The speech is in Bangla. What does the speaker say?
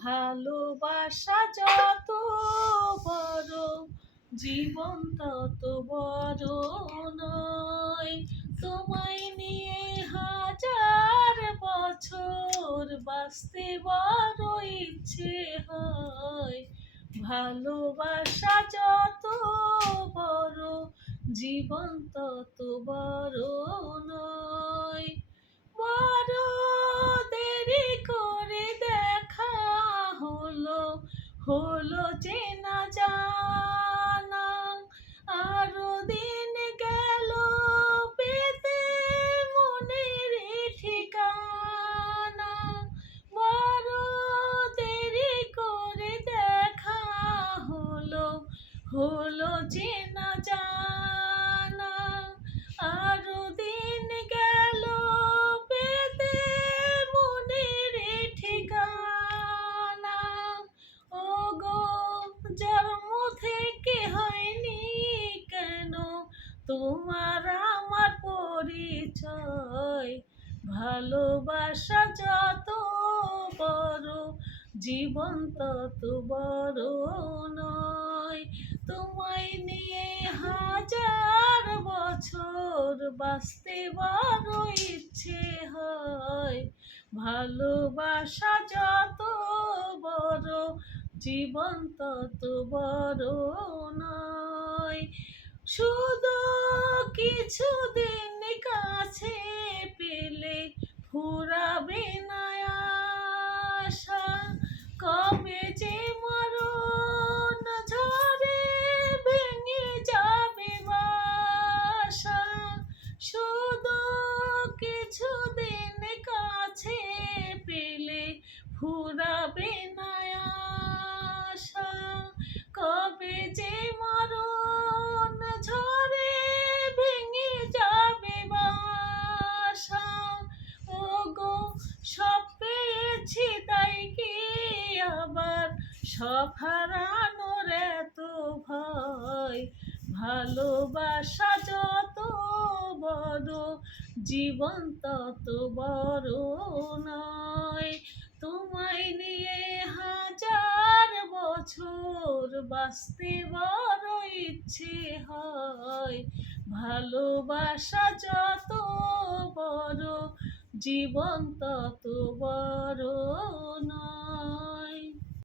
ভালোবাসা যত বড়, জীবন তত বড় নয়। তোমায় নিয়ে হাজার বছর বাঁচতে বড় ইচ্ছে হয়। ভালোবাসা যত বড়, জীবন তত বড় নয়। বড় দেরি করে দেখা হলো, হলো চেনা জানা। আরো দিন গেল পেতে মনের ঠিকানা। বড় দেরি করে দেখা হলো, হলো চেনা জানা। আরো দিন গেল পেতে মনের ঠিকানা। ওগো জন্ম থেকে হয়নি কেন তোমার আমার পরিচয়। ভালোবাসা যত বড়, জীবন তত বড় নয়। তোমায় নিয়ে হাজার বছর বাঁচতে বড় ইচ্ছে হয়। ভালোবাসা যত বড়, জীবন তত বড় নয়। শুধু কিছুদিন কাছে পেলে ফুরাবে না আশা। কবে যে মরণ ঝড়ে ভেঙে যাবে বাসা। শুধু কিছুদিন কাছে পেলে ফুরাবে না আশা। কবে যে মরণ ঝড়ে ভেঙে যাবে বাসা। ওগো সব পেয়েছি তাই কি আবার সব হারানোর এত ভয়। ভালোবাসা যত বড়, জীবন তত বড় নয়। তোমায় নিয়ে হাজার বছর বাঁচতে বড় ইচ্ছে হয়। ভালোবাসা যত বড়, জীবন তত বড় নয়।